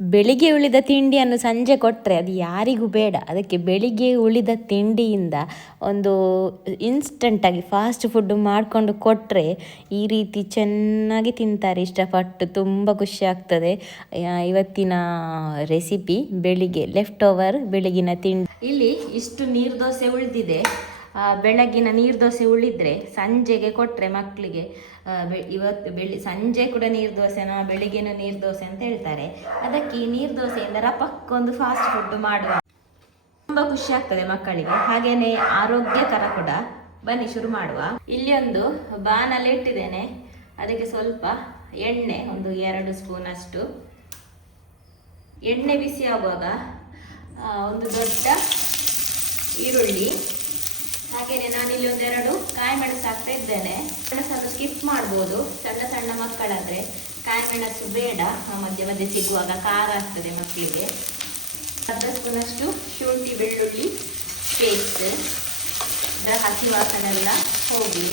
ಬೆಳಿಗ್ಗೆ ಉಳಿದ ತಿಂಡಿಯನ್ನು ಸಂಜೆ ಕೊಟ್ಟರೆ ಅದು ಯಾರಿಗೂ ಬೇಡ. ಅದಕ್ಕೆ ಬೆಳಿಗ್ಗೆ ಉಳಿದ ತಿಂಡಿಯಿಂದ ಒಂದು ಇನ್ಸ್ಟಂಟಾಗಿ ಫಾಸ್ಟ್ ಫುಡ್ ಮಾಡಿಕೊಂಡು ಕೊಟ್ಟರೆ ಈ ರೀತಿ ಚೆನ್ನಾಗಿ ತಿಂತಾರೆ. ಇಷ್ಟಪಟ್ಟು ತುಂಬ ಖುಷಿ ಆಗ್ತದೆ. ಇವತ್ತಿನ ರೆಸಿಪಿ ಬೆಳಿಗ್ಗೆ ಲೆಫ್ಟ್ ಓವರ್ ಬೆಳಗಿನ ತಿಂಡಿ. ಇಲ್ಲಿ ಇಷ್ಟು ನೀರು ದೋಸೆ ಉಳಿದಿದೆ. ಆ, ಬೆಳಗಿನ ನೀರು ದೋಸೆ ಉಳಿದ್ರೆ ಸಂಜೆಗೆ ಕೊಟ್ಟರೆ ಮಕ್ಕಳಿಗೆ ಇವತ್ತು ಬೆಳಿ ಸಂಜೆ ಕೂಡ ನೀರು ದೋಸೆನ ಬೆಳಿಗ್ಗೆನೂ ನೀರು ಅಂತ ಹೇಳ್ತಾರೆ. ಅದಕ್ಕೆ ಈ ನೀರು ದೋಸೆಯಿಂದ ರಪಕ್ಕೊಂದು ಫಾಸ್ಟ್ ಫುಡ್ ಮಾಡುವ. ತುಂಬ ಖುಷಿ ಆಗ್ತದೆ ಮಕ್ಕಳಿಗೆ. ಹಾಗೇನೆ ಆರೋಗ್ಯಕರ ಕೂಡ ಬನ್ನಿ ಶುರು ಮಾಡುವ. ಇಲ್ಲಿ ಒಂದು ಬಾನಲ್ಲಿ ಇಟ್ಟಿದ್ದೇನೆ. ಅದಕ್ಕೆ ಸ್ವಲ್ಪ ಎಣ್ಣೆ ಒಂದು ಎರಡು ಸ್ಪೂನ್ ಅಷ್ಟು. ಎಣ್ಣೆ ಬಿಸಿ ಆಗುವಾಗ ಒಂದು ದೊಡ್ಡ ಈರುಳ್ಳಿ. ಹಾಗೇನೆ ಇಲ್ಲಿ ಒಂದೆರಡು ಕಾಯಿ ಮೆಣಸು ಹಾಕ್ತಾ ಇದ್ದೇನೆ. ಮೆಣಸನ್ನು ಸ್ಕಿಪ್ ಮಾಡ್ಬೋದು. ಸಣ್ಣ ಸಣ್ಣ ಮಕ್ಕಳಾದರೆ ಕಾಯಿ ಮೆಣಸು ಬೇಡ ಮಧ್ಯೆ ಮಧ್ಯೆ ಸಿಗುವಾಗ ಖಾರ ಆಗ್ತದೆ ಮಕ್ಕಳಿಗೆ. ಅರ್ಧ ಸ್ಪೂನಷ್ಟು ಶುಂಠಿ, ಬೆಳ್ಳುಳ್ಳಿ ಪೇಸ್ಟ್ ಅದರ ಹಸಿ ವಾಸನೆ ಎಲ್ಲ ಹೋಗಿ.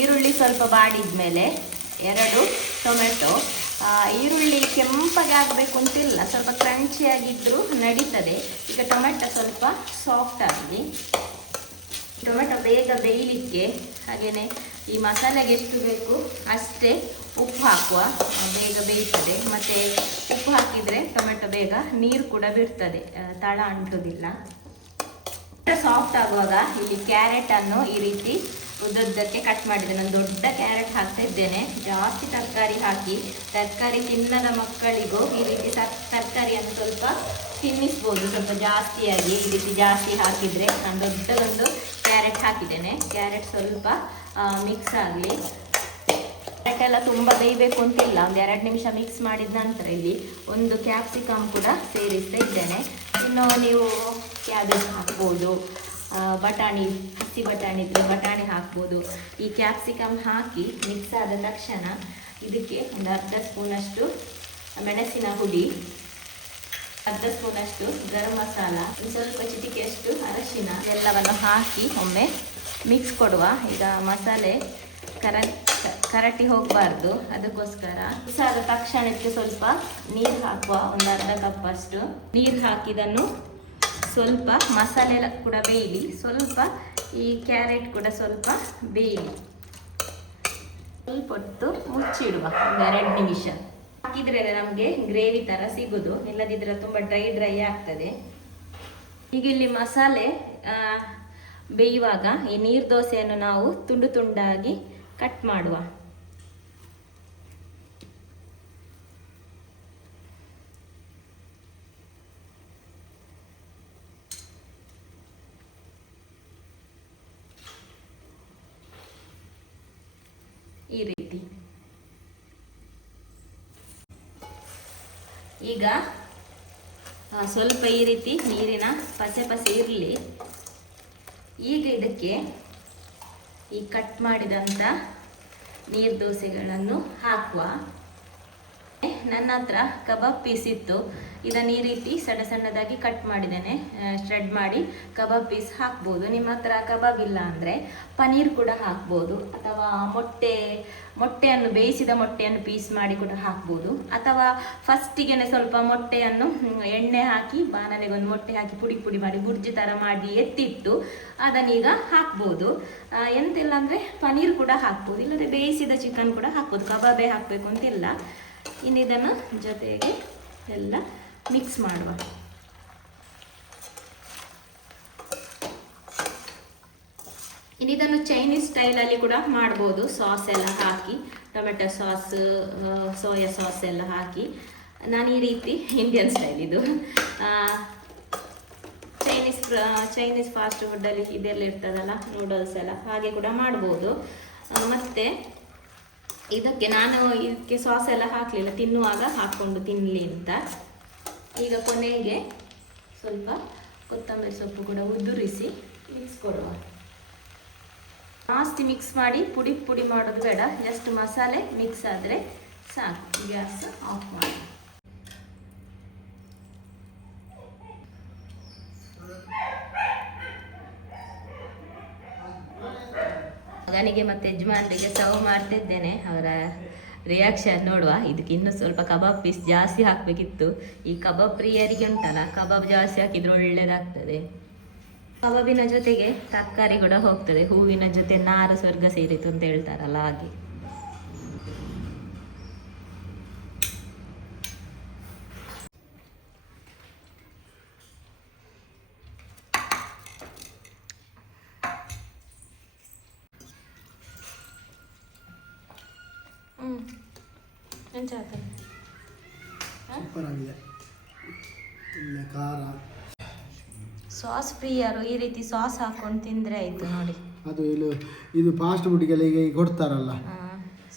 ಈರುಳ್ಳಿ ಸ್ವಲ್ಪ ಬಾಡಿದ್ಮೇಲೆ ಎರಡು ಟೊಮೆಟೊ ಈರುಳ್ಳಿ ಕೆಂಪಾಗಿ ಆಗಬೇಕು ಅಂತಿಲ್ಲ. ಸ್ವಲ್ಪ ಕ್ರಂಚಿ ಆಗಿದ್ರೂ ನಡೀತದೆ. ಈಗ ಟೊಮೆಟೊ ಸ್ವಲ್ಪ ಸಾಫ್ಟ್ ಆಗಲಿ ಟೊಮೆಟೊ ಬೇಗ ಬೇಯಲಿಕ್ಕೆ ಹಾಗೆಯೇ ಈ ಮಸಾಲೆಗೆ ಎಷ್ಟು ಬೇಕು ಅಷ್ಟೇ ಉಪ್ಪು ಹಾಕುವ. ಬೇಗ ಬೇಯ್ತದೆ. ಮತ್ತು ಉಪ್ಪು ಹಾಕಿದರೆ ಟೊಮೆಟೊ ಬೇಗ ನೀರು ಕೂಡ ಬಿಡ್ತದೆ. ತಳ ಅಂಟೋದಿಲ್ಲ. ಸಾಫ್ಟ್ ಆಗುವಾಗ ಇಲ್ಲಿ ಕ್ಯಾರೆಟನ್ನು ಈ ರೀತಿ ಉದ್ದುದ್ದಕ್ಕೆ ಕಟ್ ಮಾಡಿದೆ. ನಾನು ದೊಡ್ಡ ಕ್ಯಾರೆಟ್ ಹಾಕ್ತಾ ಇದ್ದೇನೆ. ಜಾಸ್ತಿ ತರಕಾರಿ ಹಾಕಿ, ತರಕಾರಿ ತಿನ್ನದ ಮಕ್ಕಳಿಗೂ ಈ ರೀತಿ ತರಕಾರಿಯನ್ನು ಸ್ವಲ್ಪ ತಿನ್ನಿಸ್ಬೋದು. ಸ್ವಲ್ಪ ಜಾಸ್ತಿಯಾಗಿ ಈ ರೀತಿ ಜಾಸ್ತಿ ಹಾಕಿದರೆ ನಾನು ದೊಡ್ಡದೊಂದು ಕ್ಯಾರೆಟ್ ಹಾಕಿದ್ದೇನೆ. ಕ್ಯಾರೆಟ್ ಸ್ವಲ್ಪ ಮಿಕ್ಸ್ ಆಗಲಿ. ಕ್ಯಾರೆಟ್ ಎಲ್ಲ ತುಂಬ ಬೇಯಬೇಕು ಅಂತಿಲ್ಲ. ಒಂದು ಎರಡು ನಿಮಿಷ ಮಿಕ್ಸ್ ಮಾಡಿದ ನಂತರ ಇಲ್ಲಿ ಒಂದು ಕ್ಯಾಪ್ಸಿಕಮ್ ಕೂಡ ಸೇರಿಸ್ತಾ ಇದ್ದೇನೆ. ಇನ್ನು ನೀವು ಕ್ಯಾಬೇಜ್ ಹಾಕ್ಬೋದು? ಬಟಾಣಿ ಹಸಿ ಬಟಾಣಿ ಇದ್ರೆ ಬಟಾಣಿ ಹಾಕ್ಬೋದು. ಈ ಕ್ಯಾಪ್ಸಿಕಮ್ ಹಾಕಿ ಮಿಕ್ಸ್ ಆದ ತಕ್ಷಣ ಇದಕ್ಕೆ ಒಂದು ಅರ್ಧ ಸ್ಪೂನಷ್ಟು ಮೆಣಸಿನ ಹುಡಿ, ಅರ್ಧ ಸ್ಪೂನಷ್ಟು ಗರಂ ಮಸಾಲ ಒಂದು ಸ್ವಲ್ಪ ಚಿಟಿಕೆಯಷ್ಟು ಅರಶಿನ, ಎಲ್ಲವನ್ನು ಹಾಕಿ ಒಮ್ಮೆ ಮಿಕ್ಸ್ ಕೊಡುವ. ಈಗ ಮಸಾಲೆ ಕರ, ಕರಟಿ ಹೋಗಬಾರ್ದು. ಅದಕ್ಕೋಸ್ಕರ ಮಿಕ್ಸ್ ತಕ್ಷಣಕ್ಕೆ ಸ್ವಲ್ಪ ನೀರು ಹಾಕುವ. ಒಂದು ಅರ್ಧ ಕಪ್ ಅಷ್ಟು ನೀರು ಹಾಕಿದನ್ನು ಸ್ವಲ್ಪ ಮಸಾಲೆ ಎಲ್ಲ ಕೂಡ ಬೇಯಲಿ. ಸ್ವಲ್ಪ ಈ ಕ್ಯಾರೆಟ್ ಕೂಡ ಸ್ವಲ್ಪ ಬೇಯಲಿ. ಸ್ವಲ್ಪ ಹೊತ್ತು ಮುಚ್ಚಿಡುವ ಎರಡು ನಿಮಿಷ. ಹಾಕಿದ್ರೆ ನಮಗೆ ಗ್ರೇವಿ ಥರ ಸಿಗೋದು. ಇಲ್ಲದಿದ್ರೆ ತುಂಬ ಡ್ರೈ ಡ್ರೈ ಆಗ್ತದೆ. ಈಗ ಇಲ್ಲಿ ಮಸಾಲೆ ಬೇಯುವಾಗ ಈ ನೀರು ದೋಸೆಯನ್ನು ನಾವು ತುಂಡು ತುಂಡಾಗಿ ಕಟ್ ಮಾಡುವ. ಈ ರೀತಿ. ಈಗ ಸ್ವಲ್ಪ ಈ ರೀತಿ ನೀರಿನ ಪಸೆ ಪಸೆ ಇರಲಿ. ಈಗ ಇದಕ್ಕೆ ಈ ಕಟ್ ಮಾಡಿದಂಥ ನೀರು ದೋಸೆಗಳನ್ನು ಹಾಕುವ. ನನ್ನ ಹತ್ರ ಕಬಾಬ್ ಪೀಸ್ ಇತ್ತು. ಇದನ್ನು ಈ ರೀತಿ ಸಣ್ಣ ಸಣ್ಣದಾಗಿ ಕಟ್ ಮಾಡಿದ್ದೇನೆ. ಶ್ರೆಡ್ ಮಾಡಿ ಕಬಾಬ್ ಪೀಸ್ ಹಾಕ್ಬೋದು. ನಿಮ್ಮ ಹತ್ರ ಕಬಾಬ್ ಇಲ್ಲ ಅಂದರೆ ಪನೀರ್ ಕೂಡ ಹಾಕ್ಬೋದು. ಅಥವಾ ಮೊಟ್ಟೆ, ಮೊಟ್ಟೆಯನ್ನು ಬೇಯಿಸಿದ ಮೊಟ್ಟೆಯನ್ನು ಪೀಸ್ ಮಾಡಿ ಕೂಡ ಹಾಕ್ಬೋದು. ಅಥವಾ ಫಸ್ಟಿಗೆನೆ ಸ್ವಲ್ಪ ಮೊಟ್ಟೆಯನ್ನು ಎಣ್ಣೆ ಹಾಕಿ, ಬಾಣಲೆಗೆ ಒಂದು ಮೊಟ್ಟೆ ಹಾಕಿ ಪುಡಿ ಪುಡಿ ಮಾಡಿ, ಬುರ್ಜಿ ಥರ ಮಾಡಿ ಎತ್ತಿಟ್ಟು ಅದನ್ನೀಗ ಹಾಕ್ಬೋದು. ಎಂತಿಲ್ಲ ಅಂದರೆ ಪನೀರ್ ಕೂಡ ಹಾಕ್ಬೋದು. ಇಲ್ಲದೆ ಬೇಯಿಸಿದ ಚಿಕನ್ ಕೂಡ ಹಾಕ್ಬೋದು. ಕಬಾಬೇ ಹಾಕಬೇಕು ಅಂತಿಲ್ಲ. ಇನ್ನು ಇದನ್ನು ಜೊತೆಗೆ ಎಲ್ಲ ಮಿಕ್ಸ್ ಮಾಡುವ. ಇನ್ನಿದನ್ನು ಚೈನೀಸ್ ಸ್ಟೈಲಲ್ಲಿ ಕೂಡ ಮಾಡ್ಬೋದು. ಸಾಸ್ ಎಲ್ಲ ಹಾಕಿ ಟೊಮೆಟೊ ಸಾಸ್ ಸೋಯಾ ಸಾಸ್ ಎಲ್ಲ ಹಾಕಿ. ನಾನು ಈ ರೀತಿ ಇಂಡಿಯನ್ ಸ್ಟೈಲ್ ಇದು. ಚೈನೀಸ್ ಚೈನೀಸ್ ಫಾಸ್ಟ್ ಫುಡ್ಡಲ್ಲಿ ಇದೆಲ್ಲ ಇರ್ತದಲ್ಲ ನೂಡಲ್ಸ್ ಎಲ್ಲ ಹಾಗೆ ಕೂಡ ಮಾಡ್ಬೋದು. ಮತ್ತೆ ಇದಕ್ಕೆ ನಾನು ಇದಕ್ಕೆ ಸಾಸ್ ಎಲ್ಲ ಹಾಕಲಿಲ್ಲ, ತಿನ್ನುವಾಗ ಹಾಕ್ಕೊಂಡು ತಿನ್ನಲಿ ಅಂತ. ಈಗ ಕೊನೆಗೆ ಸ್ವಲ್ಪ ಕೊತ್ತಂಬರಿ ಸೊಪ್ಪು ಕೂಡ ಉದುರಿಸಿ ಮಿಕ್ಸ್ ಕೊಡುವ. ಜಾಸ್ತಿ ಮಿಕ್ಸ್ ಮಾಡಿ ಪುಡಿ ಪುಡಿ ಮಾಡೋದು ಬೇಡ ಜಸ್ಟ್ ಮಸಾಲೆ ಮಿಕ್ಸ್ ಆದರೆ ಸಾಕು, ಗ್ಯಾಸ್ ಆಫ್ ಮಾಡಿ. ಮಗನಿಗೆ ಮತ್ತು ಯಜಮಾನರಿಗೆ ಸರ್ವ್ ಮಾಡ್ತಿದ್ದೇನೆ. ಅವರ ರಿಯಾಕ್ಷನ್ ನೋಡುವ. ಇದಕ್ಕೆ ಇನ್ನೂ ಸ್ವಲ್ಪ ಕಬಾಬ್ ಪೀಸ್ ಜಾಸ್ತಿ ಹಾಕಬೇಕಿತ್ತು. ಈ ಕಬಾಬ್ ಪ್ರಿಯರಿಗೆ ಉಂಟಲ್ಲ, ಕಬಾಬ್ ಜಾಸ್ತಿ ಹಾಕಿದ್ರೆ ಒಳ್ಳೆಯದಾಗ್ತದೆ ಕಬಾಬಿನ ಜೊತೆಗೆ ತರಕಾರಿ ಕೂಡ ಹೋಗ್ತದೆ. ಹೂವಿನ ಜೊತೆ ನಾರ ಸ್ವರ್ಗ ಸೇರಿತು ಅಂತ ಹೇಳ್ತಾರಲ್ಲ ಹಾಗೆ. ಎಂಚ ಆಗ್ತದೆ ಸೂಪರ್ ಆಗಿದೆ ಒಳ್ಳೆ ಖಾರ ಸಾಸ್ ಪ್ರಿಯರು ಈ ರೀತಿ ಸಾಸ್ ಹಾಕೊಂಡು ತಿಂದ್ರೆ ಆಯ್ತು ನೋಡಿ. ಅದು ಇದು ಇದು ಫಾಸ್ಟ್ ಫುಡ್ಗೆಲ್ಲ ಈಗ ಕೊಡ್ತಾರಲ್ಲ.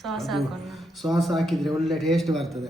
ಸಾಸ್ ಹಾಕೊಂಡು. ಸಾಸ್ ಹಾಕಿದರೆ ಒಳ್ಳೆ ಟೇಸ್ಟ್ ಬರ್ತದೆ.